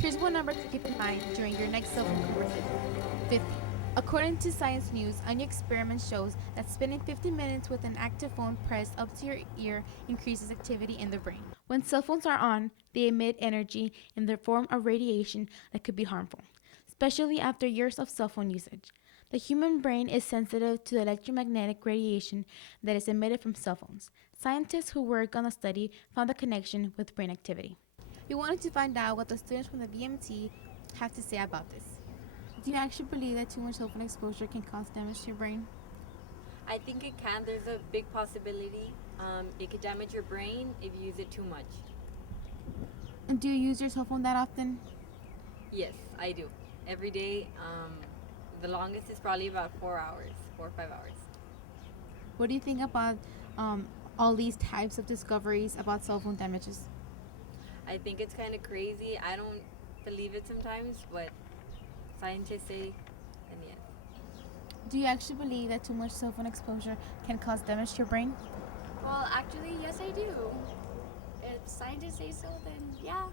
Here's one number to keep in mind during your next cell phone conversation: 50. According to Science News, a new experiment shows that spending 50 minutes with an active phone pressed up to your ear increases activity in the brain. When cell phones are on, they emit energy in the form of radiation that could be harmful, especially after years of cell phone usage. The human brain is sensitive to the electromagnetic radiation that is emitted from cell phones. Scientists who work on the study found a connection with brain activity. We wanted to find out what the students from the VMT have to say about this. Do you actually believe that too much cell phone exposure can cause damage to your brain? I think it can. There's a big possibility. It could damage your brain if you use it too much. And do you use your cell phone that often? Yes, I do. Every day. The longest is probably about 4 hours, 4 or 5 hours. What do you think about all these types of discoveries about cell phone damages? I think it's kind of crazy. I don't believe it sometimes, but scientists say, and yes. Do you actually believe that too much cell phone exposure can cause damage to your brain? Well, actually, yes, I do. If scientists say so, then yeah.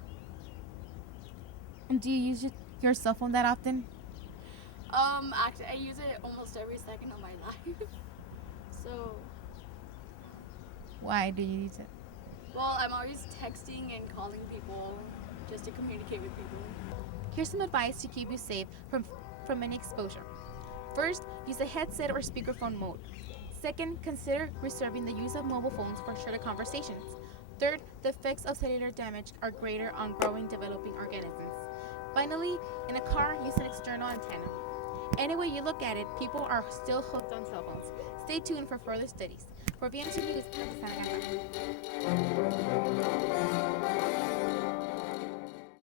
And do you use your cell phone that often? Actually, I use it almost every second of my life. So, Why do you use it? well, I'm always texting and calling people just to communicate with people. Here's some advice to keep you safe from any exposure. First, use a headset or speakerphone mode. Second, consider reserving the use of mobile phones for shorter conversations. Third, the effects of cellular damage are greater on growing, developing organisms. Finally, in a car, use an external antenna. Any way you look at it, people are still hooked on cell phones. Stay tuned for further studies. For VMC News, I'm Susana.